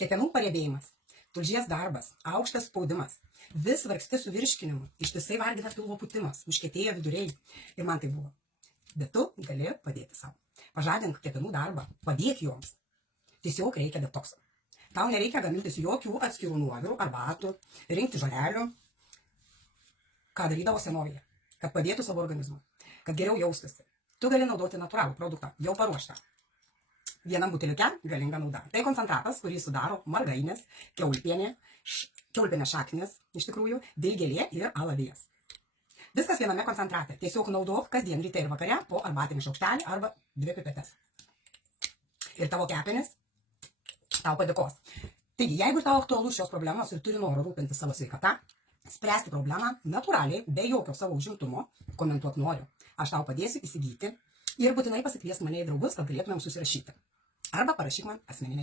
Kepenų pariebėjimas, tulžies darbas, aukštas spaudimas, vis vargsti su virškinimu, ištisai vargina pilvo pūtimas, užkietėja viduriai. Ir man tai buvo. Bet tu gali padėti savo. Pažadink kepenų darbą, padėk joms. Tiesiog reikia detokso. Tau nereikia gamintis jokių atskirų nuovirų, arbatų, rinkti žolelių. Ką darydavo senovėje? Kad padėtų savo organizmui, kad geriau jaustųsi. Tu gali naudoti natūralų produktą, jau paruoštą. Vienam buteliuke galinga nauda. Tai koncentratas, kurį sudaro margainės, kiaulpienės šaknis, iš tikrųjų, dilgėlė ir alavijas. Viskas viename koncentrate. Tiesiog naudok kasdien ryte ir vakare po arbatinį šaukštelį arba 2 pipetes. Ir tavo kepenys tau padėkos. Taigi, jeigu tau aktualus šios problemos ir turi noro rūpinti savo sveikatą, spręsti problemą natūraliai, be jokio savo užimtumo, komentuok noriu. Aš tau padėsiu įsigyti ir būtinai pasikvies mane į draugus, kad galėtumėm susirašyti. Arba parašyk man asmeninę žinutę.